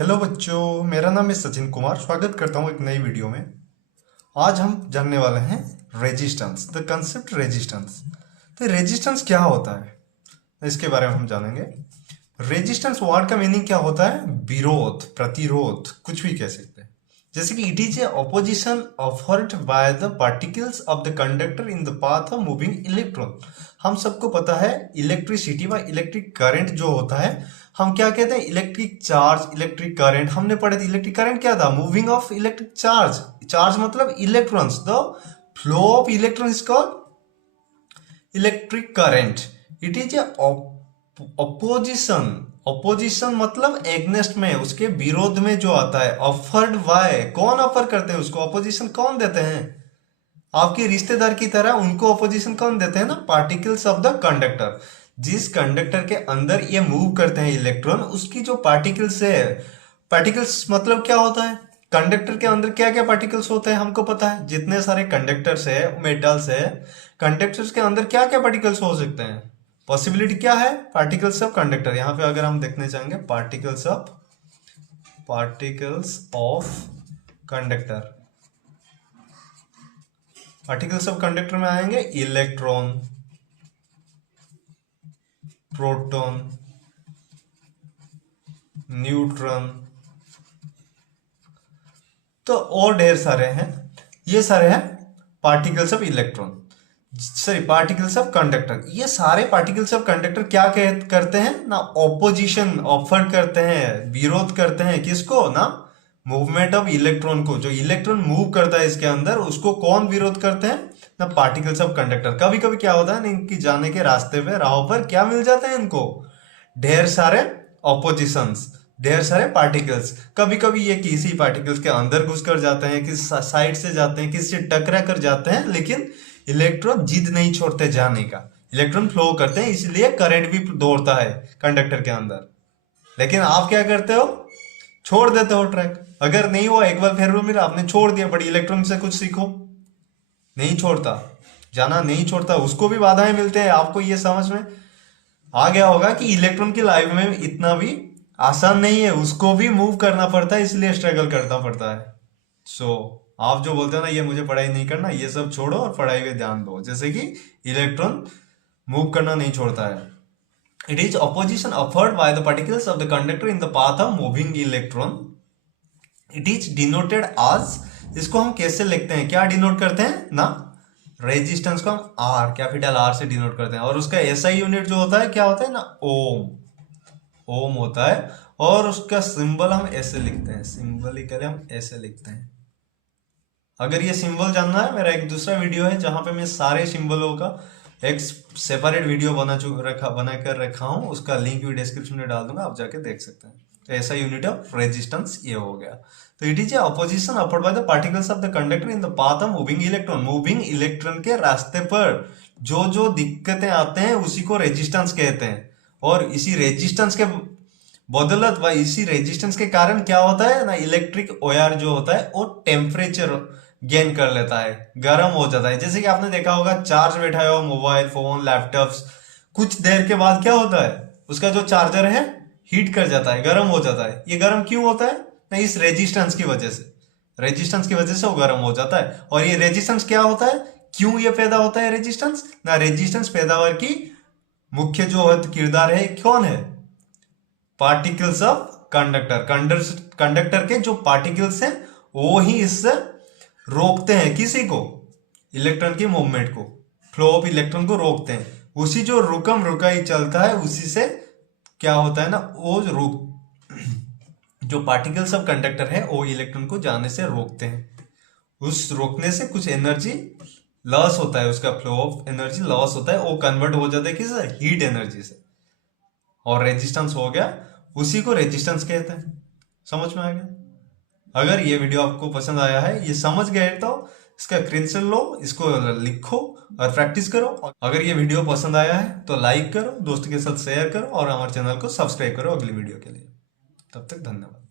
Hello बच्चों, मेरा नाम है सचिन कुमार। स्वागत करता हूँ एक नई वीडियो में। आज हम जानने वाले हैं रेजिस्टेंस, द कंसेप्ट रेजिस्टेंस। तो रेजिस्टेंस क्या होता है, इसके बारे में हम जानेंगे। रेजिस्टेंस वर्ड का मीनिंग क्या होता है? विरोध, प्रतिरोध, कुछ भी कह सकते हैं। जैसे कि it is a opposition offered by the particles of the conductor in the path of moving electron. हम सबको पता है इलेक्ट्रिसिटी व इलेक्ट्रिक करंट जो होता है, हम क्या कहते हैं? Electric charge, electric current. हमने पढ़े थे इलेक्ट्रिक करंट क्या था? Moving of electric charge. Charge मतलब electrons, the flow of electron is called electric current. It is a opposition. Opposition मतलब एग्नेस्ट में, उसके विरोध में जो आता है। ऑफर्ड बाय, कौन ऑफर करते हैं उसको? ऑपोजिशन कौन देते हैं? आपके रिश्तेदार की तरह उनको ऑपोजिशन कौन देते हैं ना? Particles of the conductor. जिस कंडक्टर के अंदर ये मूव करते हैं इलेक्ट्रॉन, उसकी जो पार्टिकल्स है। पार्टिकल्स मतलब क्या होता है? कंडक्टर के अंदर क्या क्या पार्टिकल्स होते हैं हमको पता है। जितने सारे कंडक्टर्स है, मेटल्स है, कंडक्टर्स के अंदर क्या क्या पार्टिकल्स हो सकते हैं? पॉसिबिलिटी क्या है? Particles of conductor. यहां पे अगर हम देखने चाहेंगे particles of conductor, particles of conductor में आएंगे इलेक्ट्रॉन, प्रोटॉन, न्यूट्रॉन, तो और ढेर सारे हैं। ये सारे हैं particles of electron, sorry particles of conductor. ये सारे पार्टिकल्स ऑफ कंडक्टर क्या करते हैं ना? ऑपोजिशन, ऑफर करते हैं, विरोध करते हैं। किसको ना? मूवमेंट ऑफ इलेक्ट्रॉन को। जो इलेक्ट्रॉन मूव करता है इसके अंदर, उसको कौन विरोध करते हैं ना? Particles of conductor. कभी कभी क्या होता है ना, इनकी जाने के रास्ते पे, राहों पर क्या मिल जाते हैं इनको? ढेर सारे ऑपोजिशंस, ढेर सारे पार्टिकल्स। कभी कभी ये किसी पार्टिकल्स के अंदर घुस कर जाते हैं, किसी साइड से जाते हैं, किसी से टकरा कर जाते हैं, लेकिन इलेक्ट्रॉन जिद नहीं छोड़ते जाने का। इलेक्ट्रॉन फ्लो करते हैं, इसलिए करंट भी दौड़ता है कंडक्टर के अंदर। लेकिन आप क्या करते हो? छोड़ देते हो ट्रैक। अगर नहीं हुआ, एक बार फिर मेरा आपने छोड़ दिया, बट इलेक्ट्रॉन से कुछ सीखो। नहीं छोड़ता, जाना नहीं छोड़ता, उसको भी बाधाएं मिलते हैं। आपको ये समझ में आ गया होगा कि इलेक्ट्रॉन की लाइफ में इतना भी आसान नहीं है, उसको भी मूव करना पड़ता है, इसलिए स्ट्रगल करना पड़ता है। आप जो बोलते हो ना, ये मुझे पढ़ाई नहीं करना, ये सब छोड़ो और पढ़ाई पे ध्यान दो। जैसे कि इलेक्ट्रॉन मूव करना नहीं छोड़ता है। It is opposition offered by the particles of the conductor in the path of moving electron. It is denoted आज, इसको हम कैसे लिखते हैं? क्या डिनोट करते हैं ना? रेजिस्टेंस को हम आर, कैपिटल आर से डिनोट करते हैं। और उसका एसआई यूनिट जो होता है क्या होता है ना? ओम। ओम होता है। और उसका सिंबल हम ऐसे लिखते हैं, सिंबलिकली हम ऐसे लिखते हैं। अगर ये सिंबल जानना है, मेरा एक दूसरा वीडियो है जहां पे मैं सारे सिंबलों का एक सेपरेट वीडियो बनाकर रखा हूं। उसका लिंक भी डिस्क्रिप्शन में डाल दूंगा, आप जाके देख सकते हैं। तो ऐसा यूनिट ऑफ रेजिस्टेंस ये हो गया। तो it is a opposition offered by the particles of the conductor in the path of moving electron. Moving electron के रास्ते पर जो जो दिक्कतें आते हैं, उसी को रेजिस्टेंस कहते हैं। और इसी रेजिस्टेंस के बदौलत व इसी रेजिस्टेंस के कारण क्या होता है ना? इलेक्ट्रिक वायर जो होता है वो टेम्परेचर गेन कर लेता है, गर्म हो जाता है। जैसे कि आपने देखा होगा, चार्ज बैठा हो मोबाइल फोन, लैपटॉप्स, कुछ देर के बाद क्या होता है? उसका जो चार्जर है हीट कर जाता है, गर्म हो जाता है। ये गर्म क्यों होता है ना? इस रेजिस्टेंस की वजह से। रेजिस्टेंस की वजह से वो गर्म हो जाता है। और ये रेजिस्टेंस क्या होता है? क्यों ये पैदा होता है रेजिस्टेंस ना? रेजिस्टेंस पैदावार की मुख्य जो किरदार है कौन है? Particles of conductor. कंडक्टर के जो पार्टिकल्स हैं वो ही इससे रोकते हैं किसी को? इलेक्ट्रॉन की मूवमेंट को, फ्लो ऑफ इलेक्ट्रॉन को रोकते हैं। उसी जो रुकम रुकाई चलता है, उसी से क्या होता है ना? वो जो पार्टिकल्स ऑफ कंडक्टर है वो इलेक्ट्रॉन को जाने से रोकते हैं। उस रोकने से कुछ एनर्जी लॉस होता है, उसका फ्लो ऑफ एनर्जी लॉस होता है, वो कन्वर्ट हो जाता है किस? हीट एनर्जी से। और रेजिस्टेंस हो गया, उसी को रेजिस्टेंस कहते हैं। समझ में आ गया? अगर ये वीडियो आपको पसंद आया है, ये समझ गए, तो इसका स्क्रीनशॉट लो, इसको लिखो और प्रैक्टिस करो। अगर ये वीडियो पसंद आया है तो लाइक करो, दोस्तों के साथ शेयर करो और हमारे चैनल को सब्सक्राइब करो अगली वीडियो के लिए। तब तक धन्यवाद।